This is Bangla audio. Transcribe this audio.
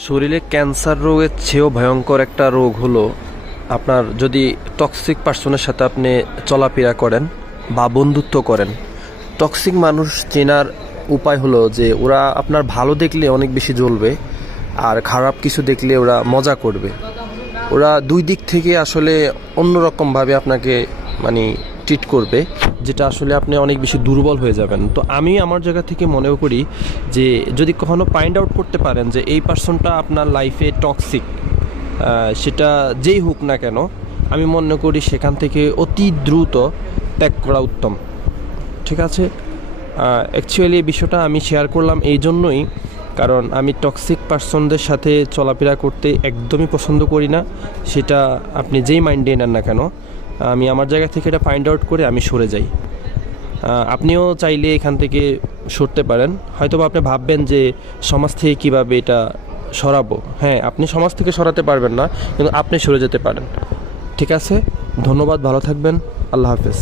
শরীরে ক্যান্সার রোগের চেয়েও ভয়ঙ্কর একটা রোগ হলো আপনার যদি টক্সিক পার্সনের সাথে আপনি চলাফেরা করেন বা বন্ধুত্ব করেন। টক্সিক মানুষ চেনার উপায় হলো যে ওরা আপনার ভালো দেখলে অনেক বেশি জ্বলবে, আর খারাপ কিছু দেখলে ওরা মজা করবে। ওরা দুই দিক থেকে আসলে অন্যরকমভাবে আপনাকে মানে ট্রিট করবে, যেটা আসলে আপনি অনেক বেশি দুর্বল হয়ে যাবেন। তো আমি আমার জায়গা থেকে মনে করি যে যদি কখনো ফাইন্ড আউট করতে পারেন যে এই পার্সনটা আপনার লাইফে টক্সিক, সেটা যেই হোক না কেন, আমি মনে করি সেখান থেকে অতি দ্রুত ত্যাগ করা উত্তম। ঠিক আছে, অ্যাকচুয়ালি এই বিষয়টা আমি শেয়ার করলাম এই জন্যই, কারণ আমি টক্সিক পার্সনদের সাথে চলাফেরা করতে একদমই পছন্দ করি না। সেটা আপনি যেই মাইন্ডে নেন না কেন, আমি আমার জায়গা থেকে এটা ফাইন্ড আউট করে আমি সরে যাই। আপনিও চাইলে এখান থেকে সরতে পারেন। হয়তোবা আপনি ভাববেন যে সমাজ থেকে কীভাবে এটা সরাবো। হ্যাঁ, আপনি সমাজ থেকে সরাতে পারবেন না, কিন্তু আপনি সরে যেতে পারেন। ঠিক আছে, ধন্যবাদ, ভালো থাকবেন, আল্লাহ হাফেজ।